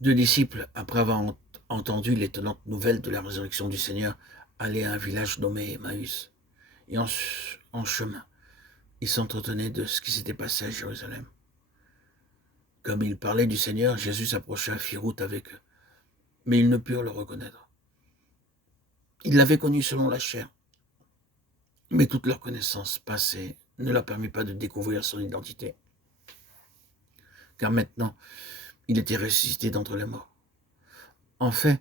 Deux disciples, après avoir entendu l'étonnante nouvelle de la résurrection du Seigneur, allaient à un village nommé Emmaüs. Et en chemin, ils s'entretenaient de ce qui s'était passé à Jérusalem. Comme ils parlaient du Seigneur, Jésus s'approcha, fit route avec eux. Mais ils ne purent le reconnaître. Ils l'avaient connu selon la chair, mais toute leur connaissance passée ne leur permit pas de découvrir son identité. Car maintenant, il était ressuscité d'entre les morts. En fait,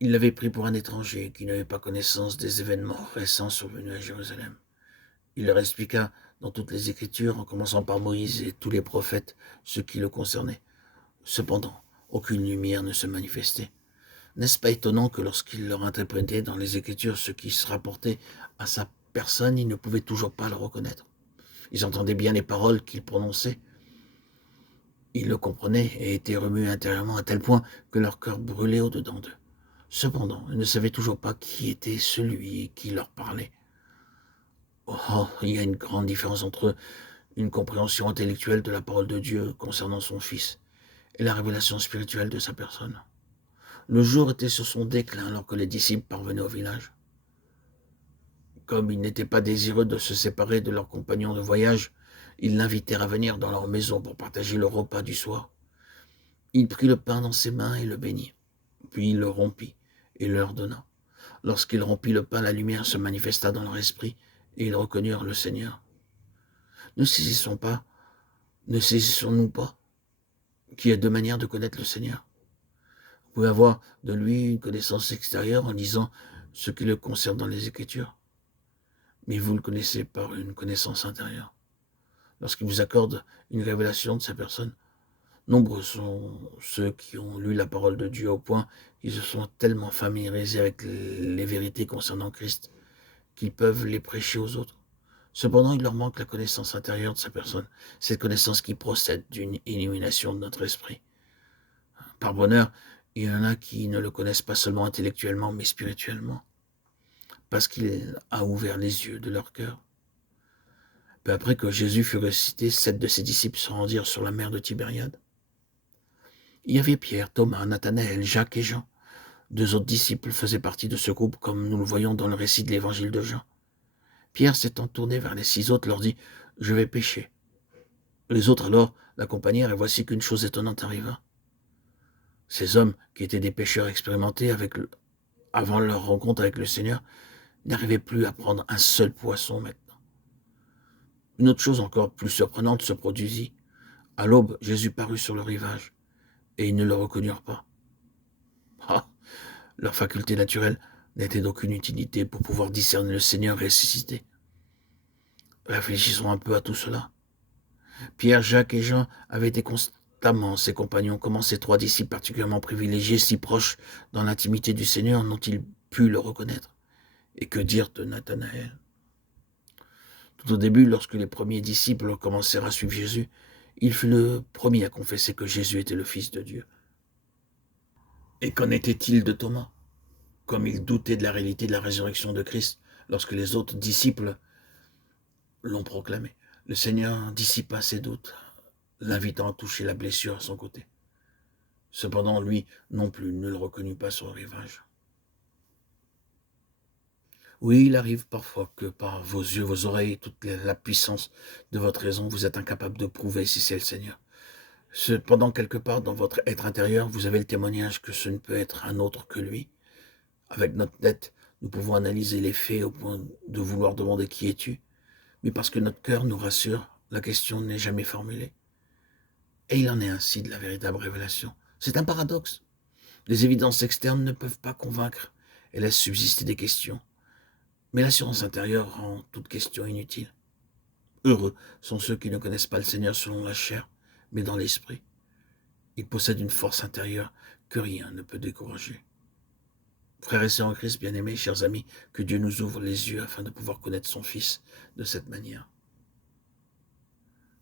il l'avait pris pour un étranger qui n'avait pas connaissance des événements récents survenus à Jérusalem. Il leur expliqua dans toutes les Écritures, en commençant par Moïse et tous les prophètes, ce qui le concernait. Cependant, aucune lumière ne se manifestait. N'est-ce pas étonnant que lorsqu'il leur interprétait dans les Écritures ce qui se rapportait à sa personne, ils ne pouvaient toujours pas le reconnaître. Ils entendaient bien les paroles qu'il prononçait. Ils le comprenaient et étaient remués intérieurement à tel point que leur cœur brûlait au-dedans d'eux. Cependant, ils ne savaient toujours pas qui était celui qui leur parlait. Oh, il y a une grande différence entre une compréhension intellectuelle de la parole de Dieu concernant son Fils et la révélation spirituelle de sa personne. Le jour était sur son déclin alors que les disciples parvenaient au village. Comme ils n'étaient pas désireux de se séparer de leurs compagnons de voyage, ils l'invitèrent à venir dans leur maison pour partager le repas du soir. Il prit le pain dans ses mains et le bénit, puis il le rompit et leur donna. Lorsqu'il rompit le pain, la lumière se manifesta dans leur esprit et ils reconnurent le Seigneur. Ne saisissons pas, ne saisissons-nous pas qu'il y a deux manières de connaître le Seigneur. Vous pouvez avoir de lui une connaissance extérieure en lisant ce qui le concerne dans les Écritures, mais vous le connaissez par une connaissance intérieure. Lorsqu'il vous accorde une révélation de sa personne, nombreux sont ceux qui ont lu la parole de Dieu au point qu'ils se sont tellement familiarisés avec les vérités concernant Christ qu'ils peuvent les prêcher aux autres. Cependant, il leur manque la connaissance intérieure de sa personne, cette connaissance qui procède d'une illumination de notre esprit. Par bonheur, il y en a qui ne le connaissent pas seulement intellectuellement, mais spirituellement, parce qu'il a ouvert les yeux de leur cœur. Peu après que Jésus fut ressuscité, 7 de ses disciples se rendirent sur la mer de Tibériade. Il y avait Pierre, Thomas, Nathanaël, Jacques et Jean. Deux autres disciples faisaient partie de ce groupe, comme nous le voyons dans le récit de l'évangile de Jean. Pierre, s'étant tourné vers les 6 autres, leur dit « Je vais pêcher ». Les autres alors l'accompagnèrent, et voici qu'une chose étonnante arriva. Ces hommes, qui étaient des pêcheurs expérimentés avant leur rencontre avec le Seigneur, n'arrivaient plus à prendre un seul poisson maintenant. Une autre chose encore plus surprenante se produisit. À l'aube, Jésus parut sur le rivage, et ils ne le reconnurent pas. Ah, leur faculté naturelle n'était d'aucune utilité pour pouvoir discerner le Seigneur ressuscité. Réfléchissons un peu à tout cela. Pierre, Jacques et Jean avaient été constamment ses compagnons. Comment ces trois disciples particulièrement privilégiés, si proches dans l'intimité du Seigneur, n'ont-ils pu le reconnaître? Et que dire de Nathanaël? Tout au début, lorsque les premiers disciples commencèrent à suivre Jésus, il fut le premier à confesser que Jésus était le Fils de Dieu. Et qu'en était-il de Thomas? Comme il doutait de la réalité de la résurrection de Christ, lorsque les autres disciples l'ont proclamé, le Seigneur dissipa ses doutes, l'invitant à toucher la blessure à son côté. Cependant, lui non plus ne le reconnut pas sur le rivage. Oui, il arrive parfois que par vos yeux, vos oreilles, toute la puissance de votre raison, vous êtes incapable de prouver si c'est le Seigneur. Cependant, quelque part dans votre être intérieur, vous avez le témoignage que ce ne peut être un autre que lui. Avec notre tête, nous pouvons analyser les faits au point de vouloir demander qui es-tu, mais parce que notre cœur nous rassure, la question n'est jamais formulée. Et il en est ainsi de la véritable révélation. C'est un paradoxe. Les évidences externes ne peuvent pas convaincre et laissent subsister des questions. Mais l'assurance intérieure rend toute question inutile. Heureux sont ceux qui ne connaissent pas le Seigneur selon la chair, mais dans l'esprit. Ils possèdent une force intérieure que rien ne peut décourager. Frères et sœurs en Christ, bien-aimés, chers amis, que Dieu nous ouvre les yeux afin de pouvoir connaître son Fils de cette manière.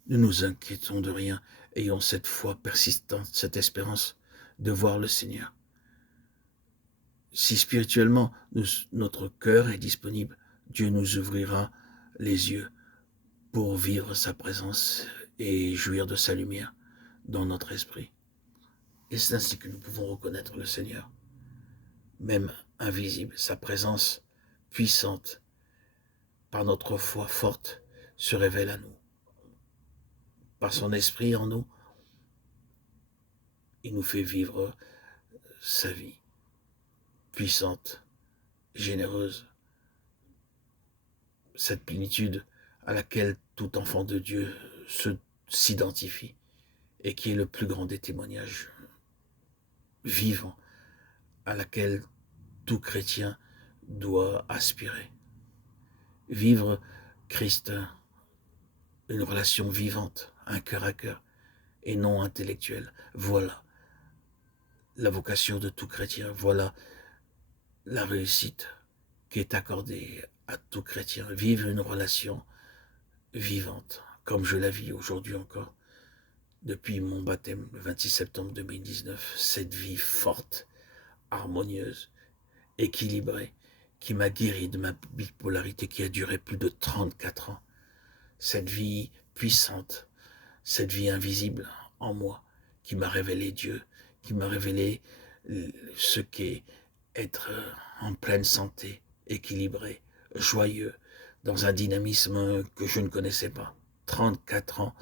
Ne nous inquiétons de rien, ayons cette foi persistante, cette espérance de voir le Seigneur. Si spirituellement notre cœur est disponible, Dieu nous ouvrira les yeux pour vivre sa présence et jouir de sa lumière dans notre esprit. Et c'est ainsi que nous pouvons reconnaître le Seigneur, même invisible, sa présence puissante, par notre foi forte, se révèle à nous. Par son esprit en nous, il nous fait vivre sa vie puissante, généreuse, cette plénitude à laquelle tout enfant de Dieu s'identifie et qui est le plus grand des témoignages vivants à laquelle tout chrétien doit aspirer. Vivre Christ, une relation vivante, un cœur à cœur, et non intellectuelle. Voilà la vocation de tout chrétien. Voilà la réussite qui est accordée à tout chrétien. Vivre une relation vivante, comme je la vis aujourd'hui encore, depuis mon baptême, le 26 septembre 2019. Cette vie forte, harmonieuse, équilibrée, qui m'a guéri de ma bipolarité qui a duré plus de 34 ans. Cette vie puissante, cette vie invisible en moi, qui m'a révélé Dieu, qui m'a révélé ce qu'est être en pleine santé, équilibré, joyeux, dans un dynamisme que je ne connaissais pas. 34 ans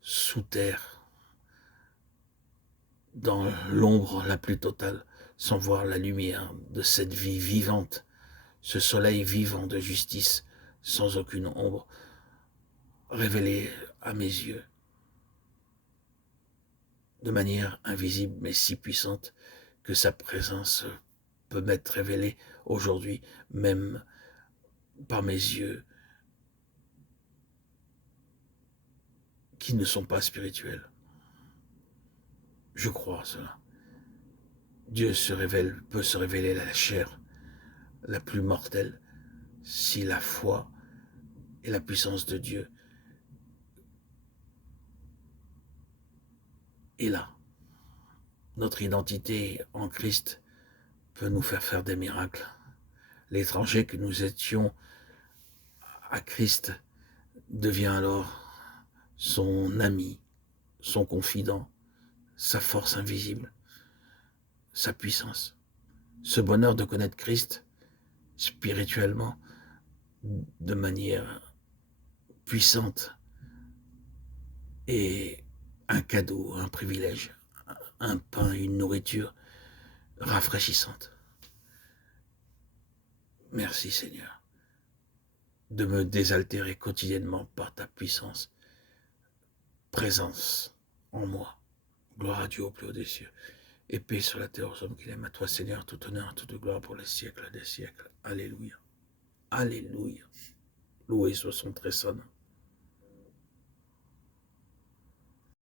sous terre, dans l'ombre la plus totale, sans voir la lumière de cette vie vivante, ce soleil vivant de justice, sans aucune ombre, révélé à mes yeux, de manière invisible mais si puissante que sa présence peut m'être révélée aujourd'hui, même par mes yeux qui ne sont pas spirituels. Je crois à cela. Dieu peut se révéler à la chair la plus mortelle si la foi et la puissance de Dieu est là. Notre identité en Christ peut nous faire des miracles. L'étranger que nous étions à Christ devient alors son ami, son confident, sa force invisible, sa puissance. Ce bonheur de connaître Christ spirituellement de manière puissante est un cadeau, un privilège, un pain, une nourriture rafraîchissante. Merci Seigneur de me désaltérer quotidiennement par ta puissance, présence en moi. Gloire à Dieu au plus haut des cieux. Et paix sur la terre aux hommes qu'il aime. À toi Seigneur, tout honneur, toute gloire pour les siècles des siècles. Alléluia. Alléluia. Loué soit son très saint nom.